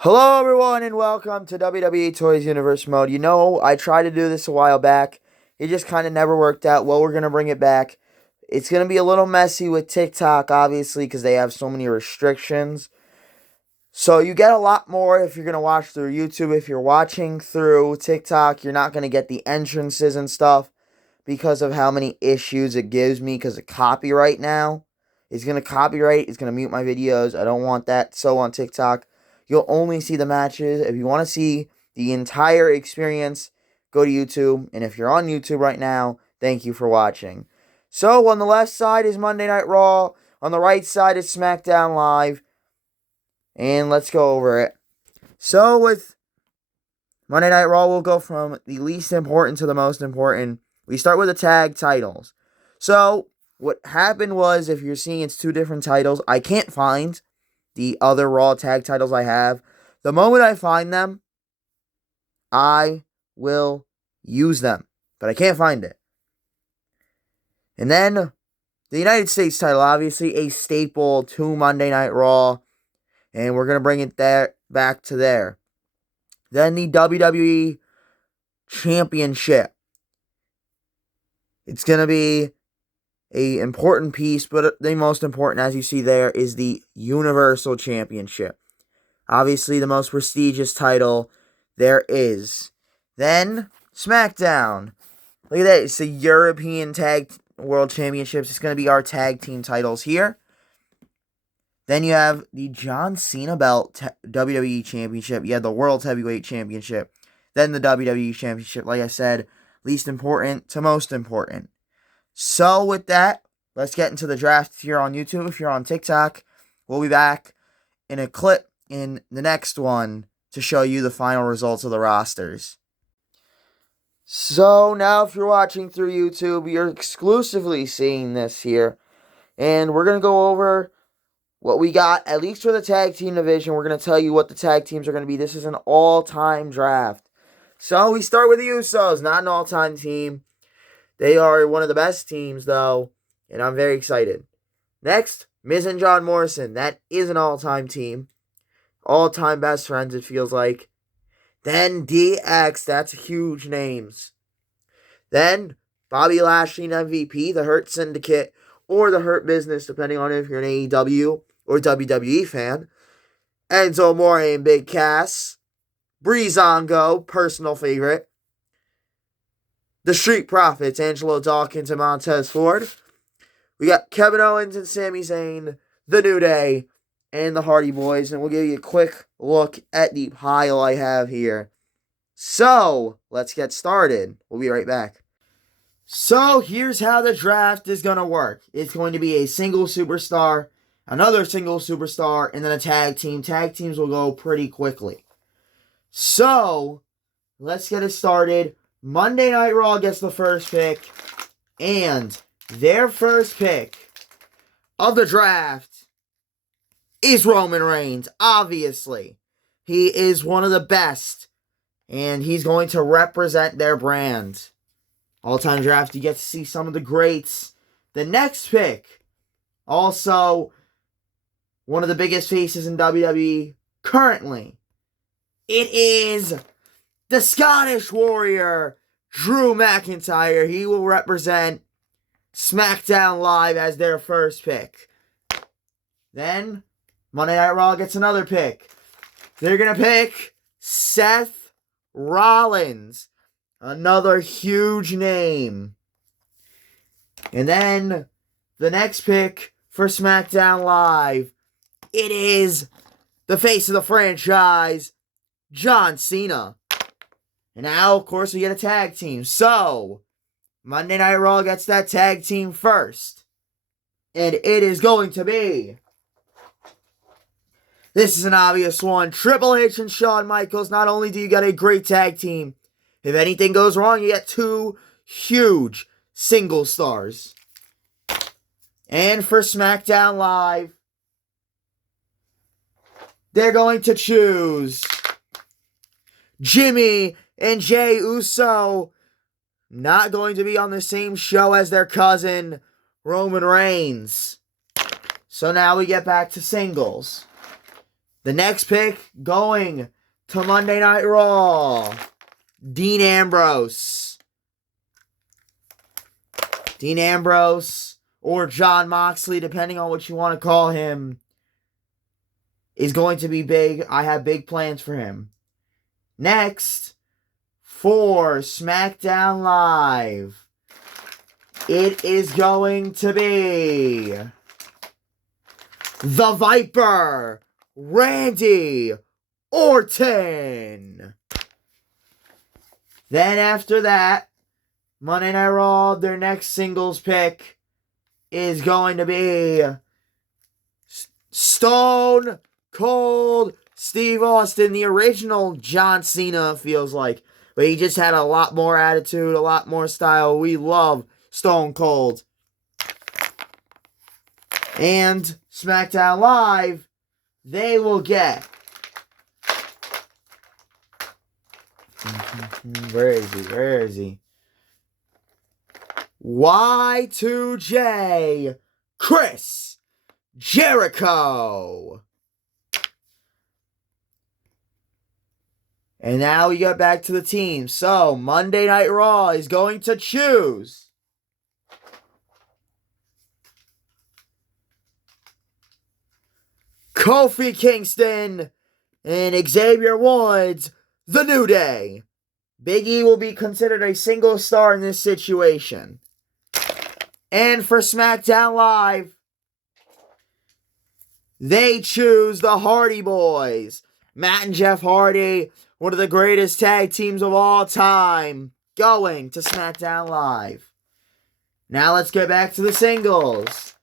Hello, everyone, and welcome to WWE Toys Universe Mode. You know, I tried to do this a while back. It just kind of never worked out. Well, we're going to bring it back. It's going to be a little messy with TikTok, obviously, because they have so many restrictions. So you get a lot more if you're going to watch through YouTube. If you're watching through TikTok, you're not going to get the entrances and stuff because of how many issues it gives me because of copyright now. It's going to copyright. It's going to mute my videos. I don't want that. So on TikTok, you'll only see the matches. If you want to see the entire experience, go to YouTube. And if you're on YouTube right now, thank you for watching. So on the left side is Monday Night Raw. On the right side is SmackDown Live. And let's go over it. So with Monday Night Raw, we'll go from the least important to the most important. We start with the tag titles. So what happened was, if you're seeing it's two different titles, I can't find the other Raw tag titles I have. The moment I find them, I will use them. But I can't find it. And then the United States title, obviously a staple to Monday Night Raw. And we're going to bring it back to there. Then the WWE Championship. It's going to be an important piece, but the most important, as you see there, is the Universal Championship. Obviously, the most prestigious title there is. Then, SmackDown. Look at that. It's the European Tag World Championships. It's going to be our tag team titles here. Then you have the John Cena belt WWE Championship. You have the World Heavyweight Championship. Then the WWE Championship. Like I said, least important to most important. So with that, let's get into the draft. If you're on YouTube, if you're on TikTok, we'll be back in a clip in the next one to show you the final results of the rosters. So now if you're watching through YouTube, you're exclusively seeing this here. And we're going to go over what we got, at least for the tag team division. We're going to tell you what the tag teams are going to be. This is an all-time draft. So we start with the Usos, not an all-time team. They are one of the best teams, though, and I'm very excited. Next, Miz and John Morrison. That is an all-time team. All-time best friends, it feels like. Then DX. That's huge names. Then Bobby Lashley and MVP, the Hurt Syndicate, or the Hurt Business, depending on if you're an AEW or WWE fan. Enzo Amore and Big Cass. Breezango, personal favorite. The Street Profits, Angelo Dawkins and Montez Ford. We got Kevin Owens and Sami Zayn, The New Day, and the Hardy Boys. And we'll give you a quick look at the pile I have here. So, let's get started. We'll be right back. So, here's how the draft is going to work. It's going to be a single superstar, another single superstar, and then a tag team. Tag teams will go pretty quickly. So, let's get it started. Monday Night Raw gets the first pick, and their first pick of the draft is Roman Reigns, obviously. He is one of the best, and he's going to represent their brand. All-time draft, you get to see some of the greats. The next pick, also one of the biggest faces in WWE currently. It is the Scottish Warrior, Drew McIntyre. He will represent SmackDown Live as their first pick. Then, Monday Night Raw gets another pick. They're going to pick Seth Rollins. Another huge name. And then, the next pick for SmackDown Live. It is the face of the franchise, John Cena. And now, of course, we get a tag team. So, Monday Night Raw gets that tag team first. And it is going to be... This is an obvious one. Triple H and Shawn Michaels. Not only do you get a great tag team, if anything goes wrong, you get two huge single stars. And for SmackDown Live, they're going to choose Jimmy and Jey Uso, not going to be on the same show as their cousin, Roman Reigns. So now we get back to singles. The next pick going to Monday Night Raw. Dean Ambrose. Dean Ambrose or Jon Moxley, depending on what you want to call him, is going to be big. I have big plans for him. Next, for SmackDown Live, it is going to be the Viper, Randy Orton. Then after that, Monday Night Raw, their next singles pick is going to be Stone Cold Steve Austin, the original John Cena, feels like. But he just had a lot more attitude, a lot more style. We love Stone Cold. And SmackDown Live, they will get... Where is he? Y2J Chris Jericho. And now we get back to the team. So, Monday Night Raw is going to choose Kofi Kingston and Xavier Woods, The New Day. Big E will be considered a single star in this situation. And for SmackDown Live, they choose the Hardy Boys. Matt and Jeff Hardy, one of the greatest tag teams of all time, going to SmackDown Live. Now let's get back to the singles.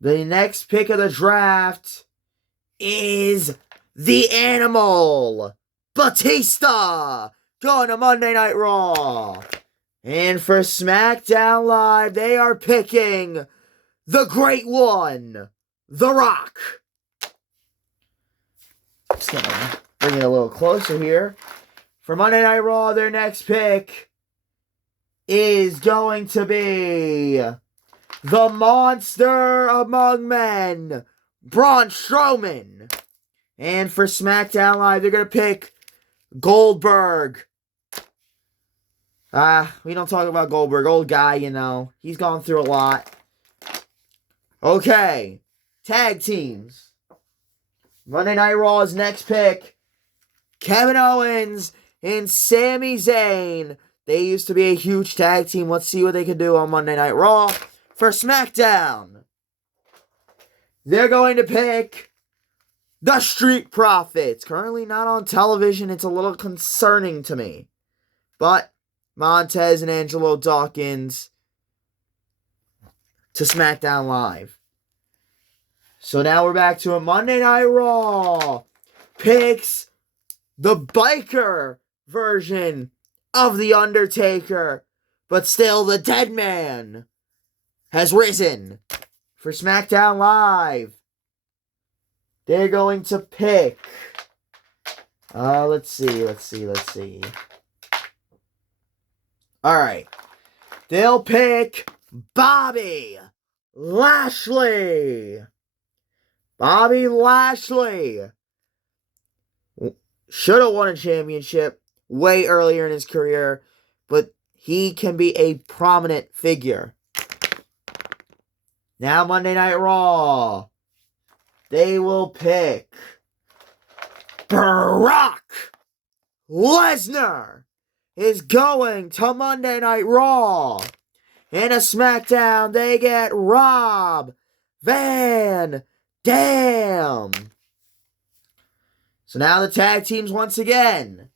The next pick of the draft is the Animal, Batista, going to Monday Night Raw. And for SmackDown Live, they are picking the Great One, The Rock. Just gonna bring it a little closer here. For Monday Night Raw, their next pick is going to be the Monster Among Men, Braun Strowman. And for SmackDown Live, they're going to pick Goldberg. We don't talk about Goldberg. Old guy, you know. He's gone through a lot. Okay. Tag teams. Monday Night Raw's next pick, Kevin Owens and Sami Zayn. They used to be a huge tag team. Let's see what they can do on Monday Night Raw. For SmackDown, they're going to pick the Street Profits. Currently not on television. It's a little concerning to me. But Montez and Angelo Dawkins to SmackDown Live. So now we're back to a Monday Night Raw. Picks the biker version of The Undertaker. But still, the dead man has risen. For SmackDown Live, they're going to pick... Let's see. Alright. They'll pick Bobby Lashley. Bobby Lashley should have won a championship way earlier in his career, but he can be a prominent figure. Now Monday Night Raw, they will pick Brock Lesnar is going to Monday Night Raw. In a SmackDown, they get Rob Van Dam. So now the tag teams once again.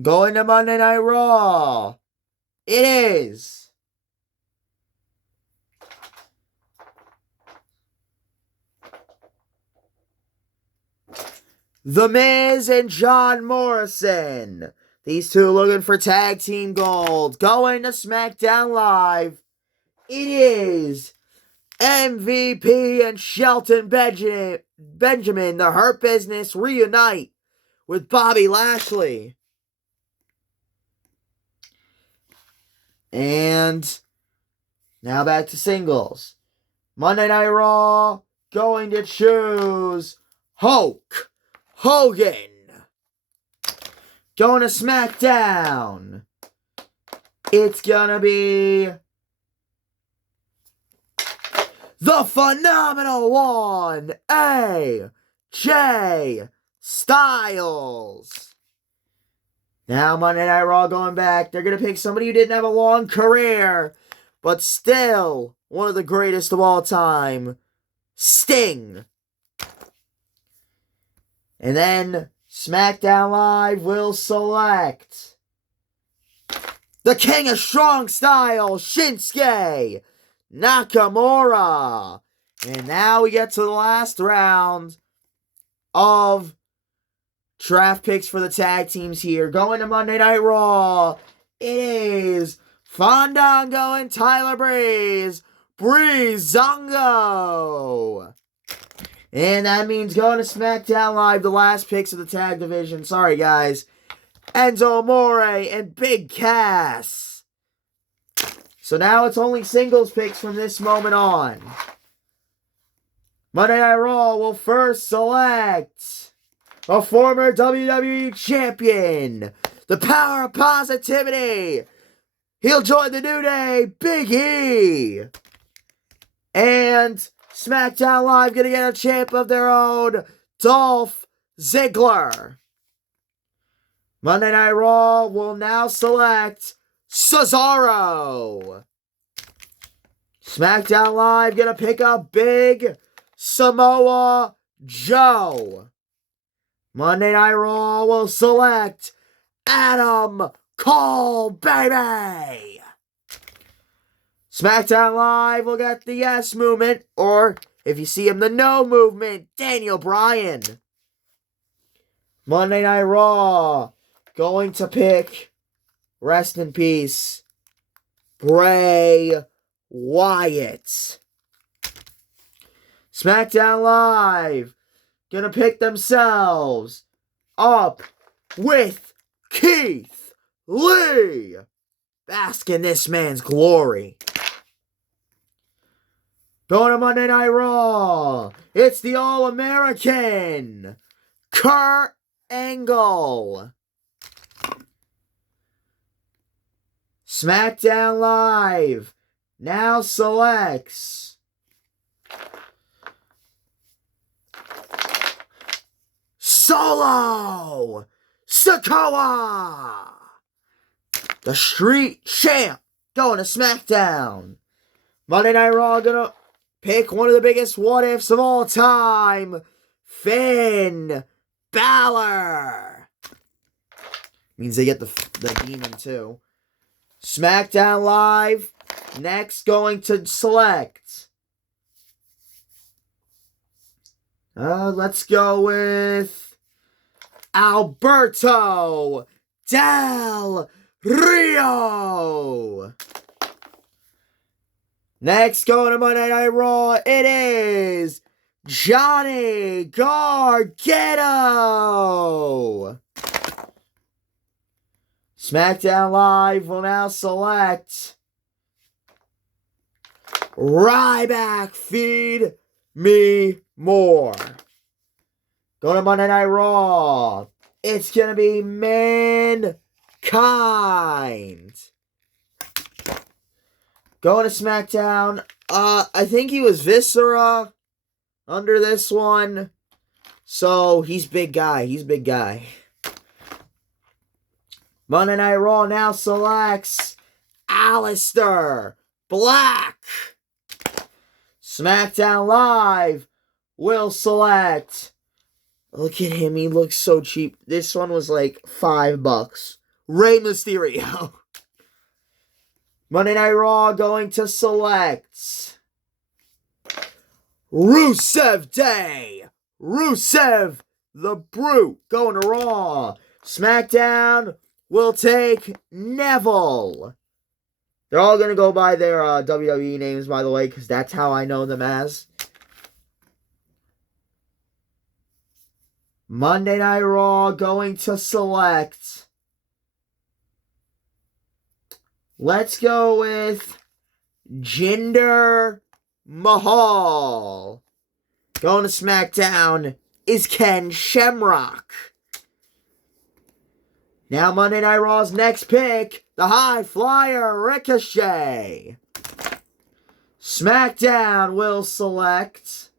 Going to Monday Night Raw. It is The Miz and John Morrison. These two looking for tag team gold. Going to SmackDown Live. It is MVP and Shelton Benjamin, the Hurt Business, reunite with Bobby Lashley. And now back to singles. Monday Night Raw going to choose Hulk Hogan. Going to SmackDown, it's gonna be the phenomenal one, AJ Styles. Now Monday Night Raw going back, they're gonna pick somebody who didn't have a long career, but still one of the greatest of all time, Sting. And then SmackDown Live will select the King of Strong Style, Shinsuke Nakamura. And now we get to the last round of draft picks for the tag teams here. Going to Monday Night Raw, it is Fandango and Tyler Breezango. And that means going to SmackDown Live, the last picks of the tag division. Sorry, guys. Enzo Amore and Big Cass. So now it's only singles picks from this moment on. Monday Night Raw will first select a former WWE champion, the Power of Positivity. He'll join the New Day, Big E. And SmackDown Live gonna get a champ of their own, Dolph Ziggler. Monday Night Raw will now select Cesaro. SmackDown Live gonna pick up Big Samoa Joe. Monday Night Raw will select Adam Cole, baby. SmackDown Live will get the Yes Movement, or if you see him, the No Movement, Daniel Bryan. Monday Night Raw going to pick, rest in peace, Bray Wyatt. SmackDown Live gonna pick themselves up with Keith Lee. Bask in this man's glory. Going to Monday Night Raw, it's the All-American Kurt Angle. SmackDown Live now selects Solo Sikoa, the Street Champ, going to SmackDown. Monday Night Raw gonna pick one of the biggest what-ifs of all time, Finn Balor. Means they get the demon too. SmackDown Live next going to select. Let's go with Alberto Del Rio. Next, going to Monday Night Raw, it is Johnny Gargano. SmackDown Live will now select Ryback, Feed Me More. Going to Monday Night Raw, it's going to be Mankind. Going to SmackDown, I think he was Viscera under this one. So, he's big guy. He's big guy. Monday Night Raw now selects Aleister Black. SmackDown Live will select, look at him, he looks so cheap. This one was like $5. Rey Mysterio. Monday Night Raw going to select Rusev Day. Rusev the Brute going to Raw. SmackDown will take Neville. They're all going to go by their WWE names, by the way, because that's how I know them as. Monday Night Raw going to select, let's go with Jinder Mahal. Going to SmackDown is Ken Shamrock. Now Monday Night Raw's next pick, the High Flyer Ricochet. SmackDown will select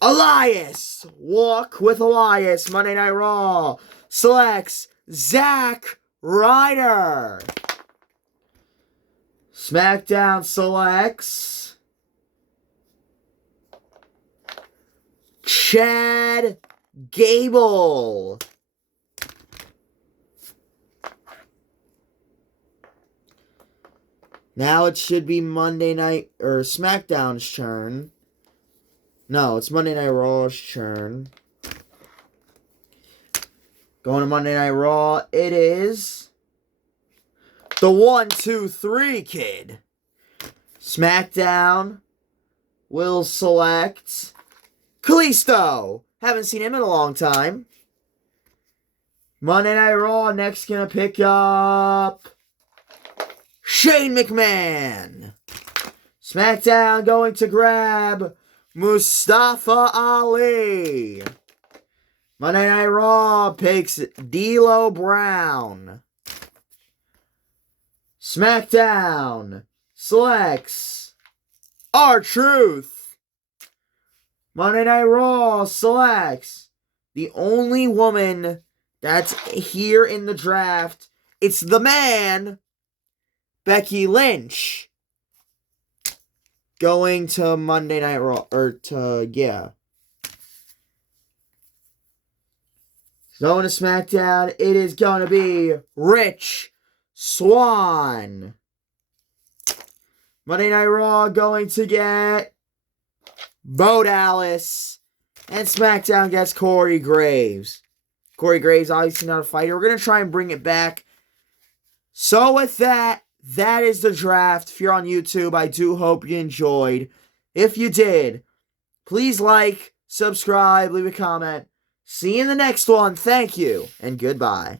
Elias. Walk with Elias. Monday Night Raw selects Zack Ryder. SmackDown selects Chad Gable. Now it should be Monday Night or SmackDown's turn. No, it's Monday Night Raw's turn. Going to Monday Night Raw, it is the 1, 2, 3 Kid. SmackDown will select Kalisto. Haven't seen him in a long time. Monday Night Raw next gonna pick up Shane McMahon. SmackDown going to grab Mustafa Ali. Monday Night Raw picks D'Lo Brown. SmackDown selects R-Truth. Monday Night Raw selects the only woman that's here in the draft. It's the man, Becky Lynch. Going to Monday Night Raw, Going to SmackDown, it is going to be Rich Swann. Monday Night Raw going to get Bo Dallas. And SmackDown gets Corey Graves. Corey Graves, obviously not a fighter. We're going to try and bring it back. So with that, that is the draft. If you're on YouTube, I do hope you enjoyed. If you did, please like, subscribe, leave a comment. See you in the next one. Thank you, and goodbye.